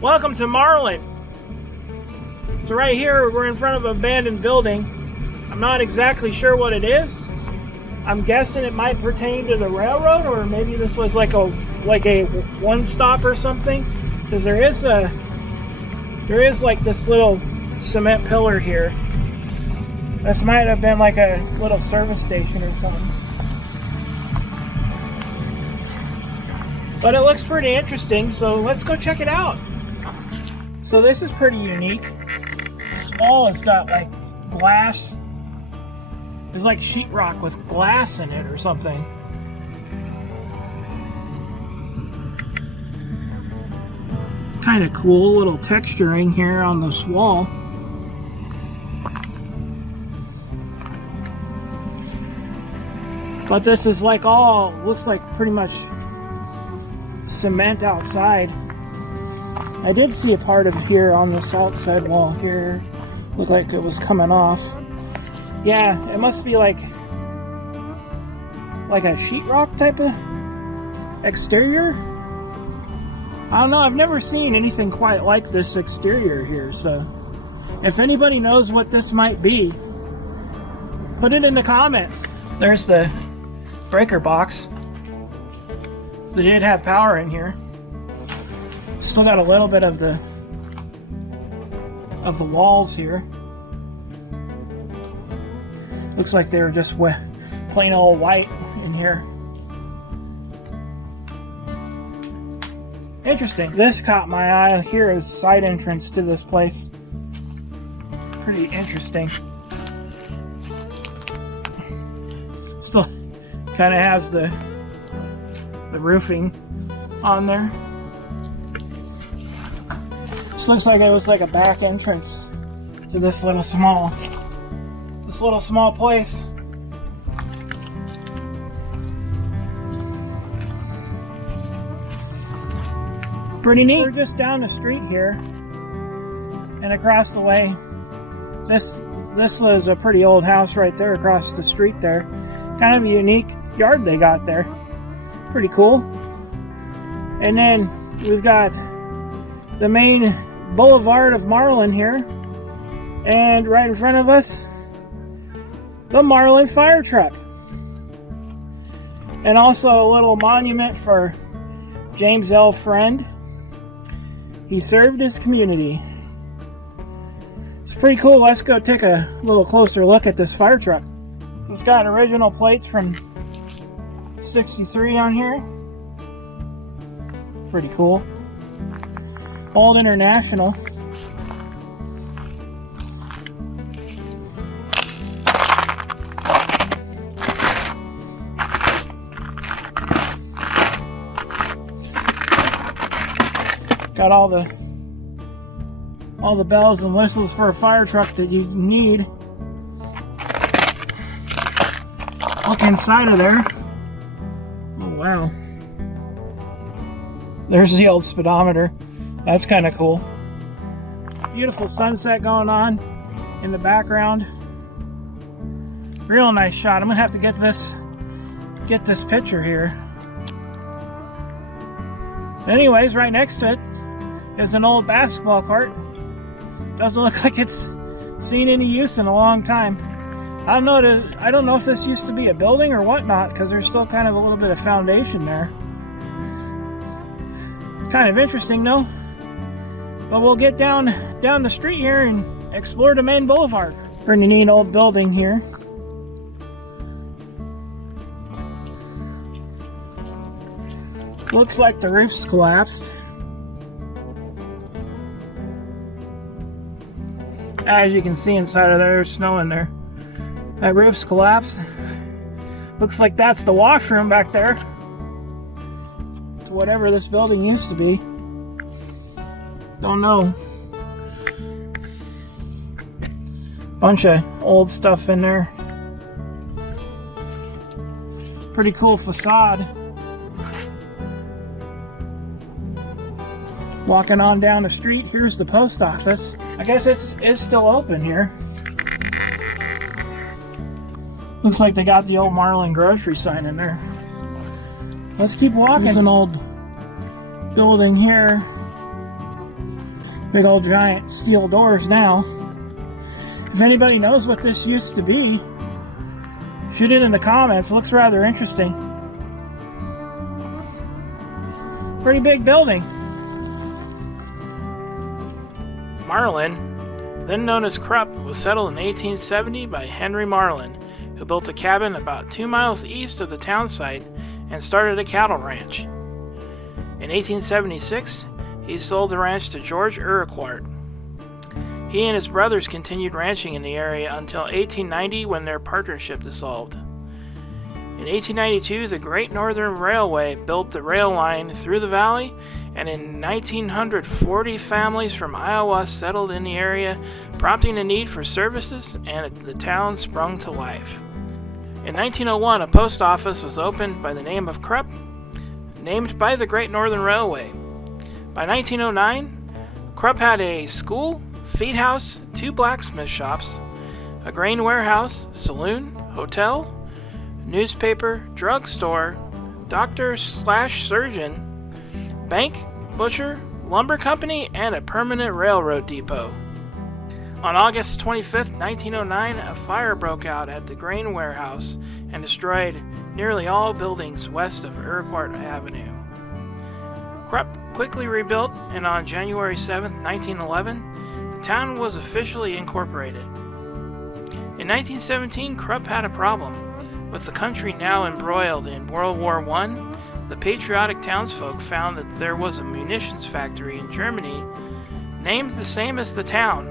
Welcome to Marlin. So right here we're in front of an abandoned building. I'm not exactly sure what it is. I'm guessing it might pertain to the railroad, or maybe this was like a one stop or something. Because there is like this little cement pillar here. This might have been like a little service station or something. But it looks pretty interesting, so let's go check it out. So this is pretty unique. This wall has got like glass. It's like sheetrock with glass in it or something. Kind of cool little texturing here on this wall. But this is like all, looks like pretty much cement outside. I did see a part of here on this outside wall here. Looked like it was coming off. Yeah, it must be like a sheetrock type of exterior. I don't know, I've never seen anything quite like this exterior here, so if anybody knows what this might be, put it in the comments. There's the breaker box. So they did have power in here. Still got a little bit of the walls here. Looks like they were just plain old white in here. Interesting. This caught my eye. Here is side entrance to this place. Pretty interesting. Still kind of has the roofing on there. This looks like it was like a back entrance to this little small place. Pretty neat. We're just down the street here, and across the way, this was a pretty old house right there across the street there. Kind of a unique yard they got there. Pretty cool. And then we've got the main boulevard of Marlin here, and right in front of us, the Marlin fire truck, and also a little monument for James L. Friend. He served his community. It's pretty cool. Let's go take a little closer look at this fire truck. So it's got original plates from '63 on here. Pretty cool. Old International. Got all the bells and whistles for a fire truck that you need. Look inside of there. Oh wow. There's the old speedometer. That's kind of cool. Beautiful sunset going on in the background. Real nice shot. I'm gonna have to get this picture here. Anyways, right next to it is an old basketball court. Doesn't look like it's seen any use in a long time. I don't know if this used to be a building or whatnot, because there's still kind of a little bit of foundation there. Kind of interesting though. But we'll get down the street here and explore the main boulevard. Pretty neat old building here. Looks like the roof's collapsed. As you can see inside of there, there's snow in there. That roof's collapsed. Looks like that's the washroom back there. To whatever this building used to be. Don't know. Bunch of old stuff in there. Pretty cool facade. Walking on down the street, here's the post office. I guess it's still open here. Looks like they got the old Marlin grocery sign in there. Let's keep walking. There's an old building here. Big old giant steel doors now. If anybody knows what this used to be, shoot it in the comments. It looks rather interesting. Pretty big building. Marlin, then known as Krupp, was settled in 1870 by Henry Marlin, who built a cabin about 2 miles east of the town site and started a cattle ranch. In 1876, he sold the ranch to George Urquhart. He and his brothers continued ranching in the area until 1890, when their partnership dissolved. In 1892, the Great Northern Railway built the rail line through the valley, and in 1940 families from Iowa settled in the area, prompting a need for services, and the town sprung to life. In 1901, a post office was opened by the name of Krupp, named by the Great Northern Railway. By 1909, Krupp had a school, feed house, 2 blacksmith shops, a grain warehouse, saloon, hotel, newspaper, drugstore, doctor/surgeon, bank, butcher, lumber company, and a permanent railroad depot. On August 25, 1909, a fire broke out at the grain warehouse and destroyed nearly all buildings west of Urquhart Avenue. Krupp quickly rebuilt, and on January 7, 1911, the town was officially incorporated. In 1917, Krupp had a problem. With the country now embroiled in World War I, the patriotic townsfolk found that there was a munitions factory in Germany named the same as the town.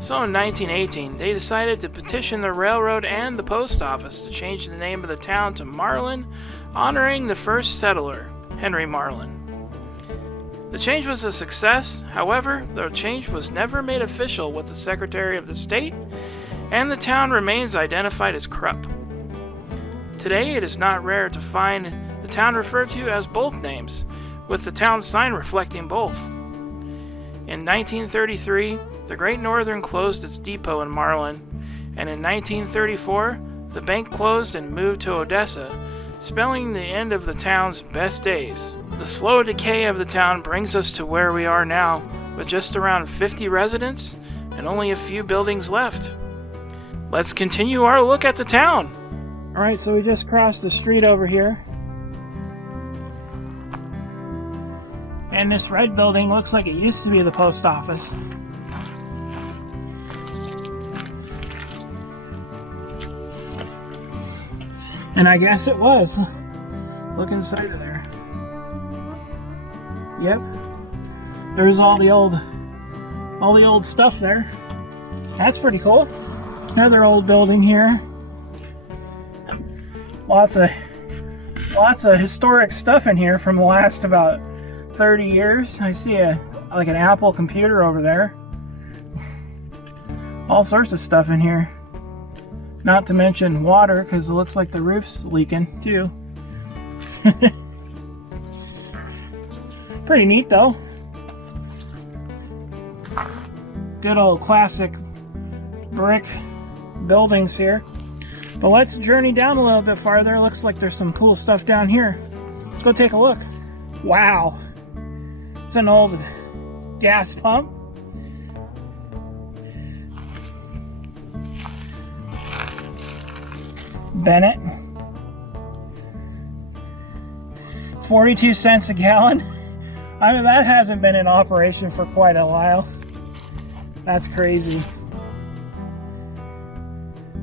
So in 1918, they decided to petition the railroad and the post office to change the name of the town to Marlin, honoring the first settler, Henry Marlin. The change was a success. However, the change was never made official with the Secretary of the State, and the town remains identified as Krupp. Today, it is not rare to find the town referred to as both names, with the town sign reflecting both. In 1933, the Great Northern closed its depot in Marlin, and in 1934, the bank closed and moved to Odessa, spelling the end of the town's best days. The slow decay of the town brings us to where we are now, with just around 50 residents and only a few buildings left. Let's continue our look at the town. Alright, so we just crossed the street over here. And this red building looks like it used to be the post office. And I guess it was. Look inside of there. Yep. There's all the old stuff there. That's pretty cool. Another old building here. Lots of historic stuff in here from the last about 30 years. I see like an Apple computer over there. All sorts of stuff in here. Not to mention water, because it looks like the roof's leaking too. Pretty neat though. Good old classic brick buildings here. But let's journey down a little bit farther. Looks like there's some cool stuff down here. Let's go take a look. Wow. It's an old gas pump. Bennett. 42 cents a gallon. I mean, that hasn't been in operation for quite a while. That's crazy.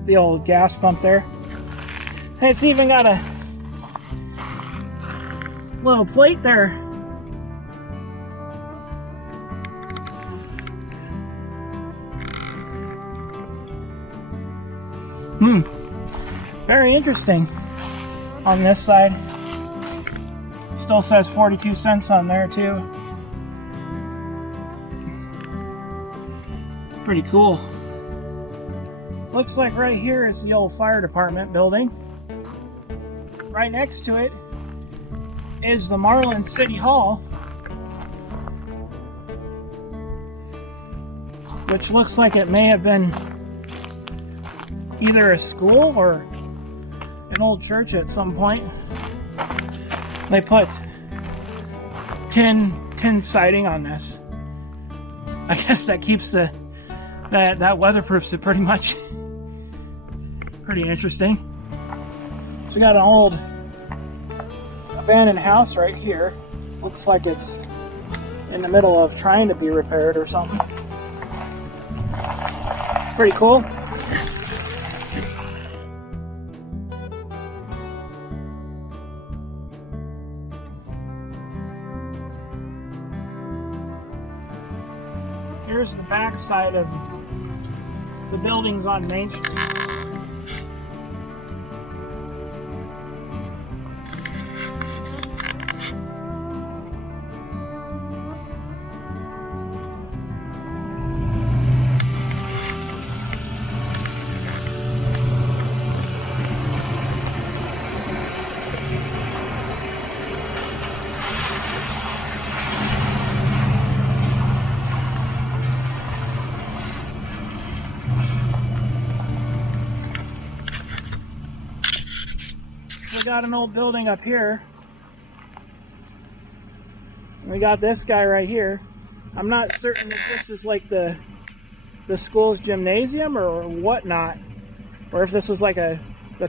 The old gas pump there. It's even got a little plate there. Very interesting. On this side, still says 42 cents on there too. Pretty cool. Looks like right here is the old fire department building. Right next to it is the Marlin City Hall, which looks like it may have been either a school or an old church at some point. They put tin siding on this. I guess that keeps that weatherproofs it pretty much. Pretty interesting. So we got an old abandoned house right here. Looks like it's in the middle of trying to be repaired or something. Pretty cool. Here's the back side of the buildings on Main Street. We got an old building up here. We got this guy right here. I'm not certain if this is like the school's gymnasium or whatnot, or if this is like the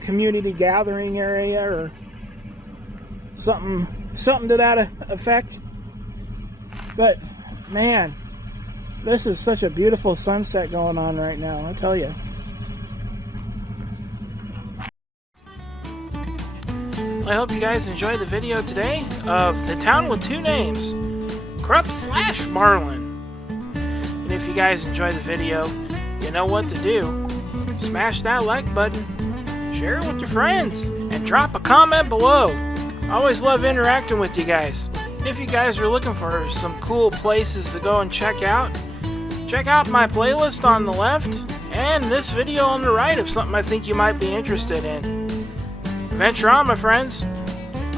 community gathering area or something to that effect. But man, this is such a beautiful sunset going on right now, I tell you. I hope you guys enjoyed the video today of the town with two names, Krupp / Marlin. And if you guys enjoyed the video, you know what to do. Smash that like button, share it with your friends, and drop a comment below. I always love interacting with you guys. If you guys are looking for some cool places to go and check out my playlist on the left and this video on the right of something I think you might be interested in. Adventure on, my friends.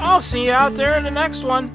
I'll see you out there in the next one.